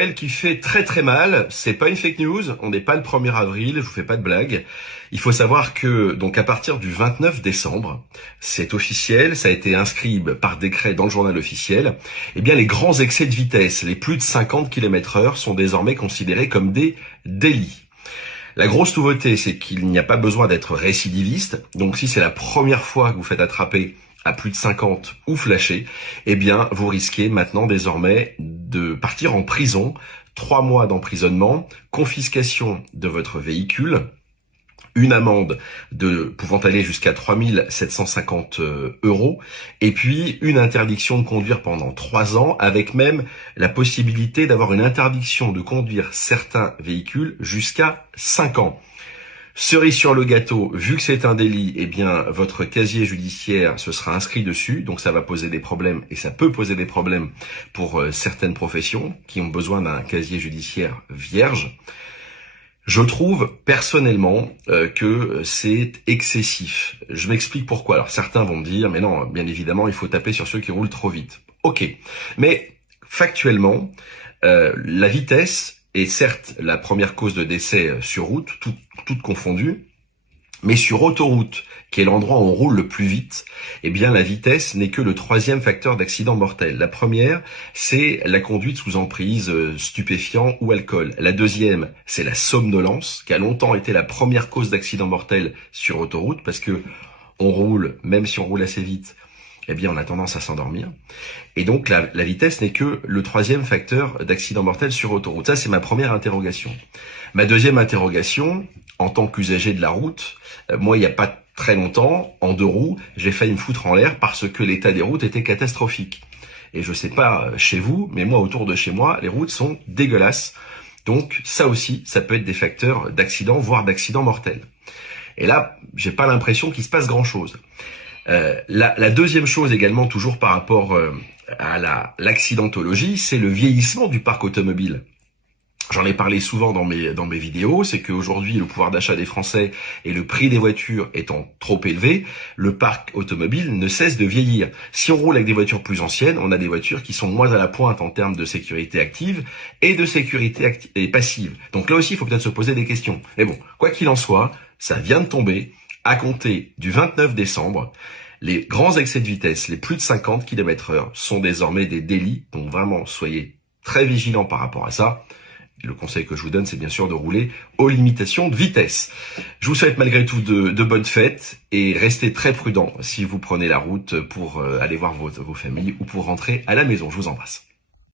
Elle qui fait très très mal, c'est pas une fake news, on n'est pas le 1er avril, je vous fais pas de blague. Il faut savoir que donc à partir du 29 décembre, c'est officiel, ça a été inscrit par décret dans le journal officiel, eh bien les grands excès de vitesse, les plus de 50 km/h sont désormais considérés comme des délits. La grosse nouveauté, c'est qu'il n'y a pas besoin d'être récidiviste, donc si c'est la première fois que vous faites attraper à plus de 50 ou flashé, eh bien, vous risquez maintenant désormais de partir en prison, 3 mois d'emprisonnement, confiscation de votre véhicule, une amende pouvant aller jusqu'à 3 750 €, et puis une interdiction de conduire pendant 3 ans, avec même la possibilité d'avoir une interdiction de conduire certains véhicules jusqu'à 5 ans. Cerise sur le gâteau, vu que c'est un délit, eh bien, votre casier judiciaire se sera inscrit dessus, donc ça va poser des problèmes, et ça peut poser des problèmes pour certaines professions qui ont besoin d'un casier judiciaire vierge. Je trouve personnellement que c'est excessif. Je m'explique pourquoi. Alors certains vont me dire, mais non, bien évidemment, il faut taper sur ceux qui roulent trop vite. Ok, mais factuellement, la vitesse est certes la première cause de décès sur route, toutes confondues, mais sur autoroute, qui est l'endroit où on roule le plus vite, eh bien la vitesse n'est que le 3e facteur d'accident mortel. La première, c'est la conduite sous emprise, stupéfiant ou alcool. La deuxième, c'est la somnolence, qui a longtemps été la première cause d'accident mortel sur autoroute, parce que on roule, même si on roule assez vite, eh bien on a tendance à s'endormir. Et donc la vitesse n'est que le 3e facteur d'accident mortel sur autoroute. Ça, c'est ma première interrogation. Ma deuxième interrogation, en tant qu'usager de la route, moi, il n'y a pas très longtemps, en 2 roues, j'ai failli me foutre en l'air parce que l'état des routes était catastrophique. Et je sais pas chez vous, mais moi, autour de chez moi, les routes sont dégueulasses. Donc ça aussi, ça peut être des facteurs d'accident, voire d'accident mortel. Et là, j'ai pas l'impression qu'il se passe grand-chose. La deuxième chose également, toujours par rapport à l'accidentologie, c'est le vieillissement du parc automobile. J'en ai parlé souvent dans mes vidéos, c'est qu'aujourd'hui, le pouvoir d'achat des Français et le prix des voitures étant trop élevé, le parc automobile ne cesse de vieillir. Si on roule avec des voitures plus anciennes, on a des voitures qui sont moins à la pointe en termes de sécurité active et de sécurité passive. Donc là aussi, il faut peut-être se poser des questions. Mais bon, quoi qu'il en soit, ça vient de tomber. À compter du 29 décembre, les grands excès de vitesse, les plus de 50 km/h, sont désormais des délits. Donc vraiment, soyez très vigilants par rapport à ça. Le conseil que je vous donne, c'est bien sûr de rouler aux limitations de vitesse. Je vous souhaite malgré tout de bonnes fêtes et restez très prudents si vous prenez la route pour aller voir vos familles ou pour rentrer à la maison. Je vous embrasse.